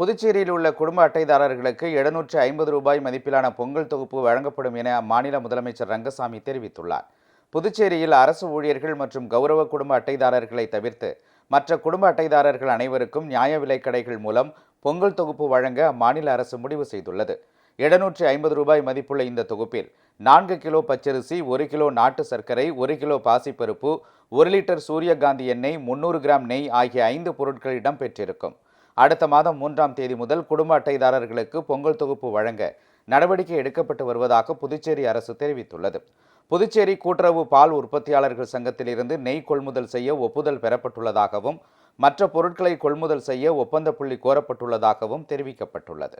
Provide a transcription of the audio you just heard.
புதுச்சேரியில் உள்ள குடும்ப அட்டைதாரர்களுக்கு எழுநூற்று ஐம்பது ரூபாய் மதிப்பிலான பொங்கல் தொகுப்பு வழங்கப்படும் என அம்மாநில முதலமைச்சர் ரங்கசாமி தெரிவித்துள்ளார். புதுச்சேரியில் அரசு ஊழியர்கள் மற்றும் கௌரவ குடும்ப அட்டைதாரர்களை தவிர்த்து மற்ற குடும்ப அட்டைதாரர்கள் அனைவருக்கும் நியாய விலைக் கடைகள் மூலம் பொங்கல் தொகுப்பு வழங்க அம்மாநில அரசு முடிவு செய்துள்ளது. எழுநூற்றி ஐம்பது ரூபாய் மதிப்புள்ள இந்த தொகுப்பில் நான்கு கிலோ பச்சரிசி ஒரு கிலோ நாட்டு சர்க்கரை ஒரு கிலோ பாசிப்பருப்பு ஒரு லிட்டர் சூரியகாந்தி எண்ணெய் முன்னூறு கிராம் நெய் ஆகிய ஐந்து பொருட்கள் இடம்பெற்றிருக்கும். அடுத்த மாதம் மூன்றாம் தேதி முதல் குடும்ப அட்டைதாரர்களுக்கு பொங்கல் தொகுப்பு வழங்க நடவடிக்கை எடுக்கப்பட்டு வருவதாக புதுச்சேரி அரசு தெரிவித்துள்ளது. புதுச்சேரி கூட்டுறவு பால் உற்பத்தியாளர்கள் சங்கத்திலிருந்து நெய் கொள்முதல் செய்ய ஒப்புதல் பெறப்பட்டுள்ளதாகவும் மற்ற பொருட்களை கொள்முதல் செய்ய ஒப்பந்த புள்ளி கோரப்பட்டுள்ளதாகவும் தெரிவிக்கப்பட்டுள்ளது.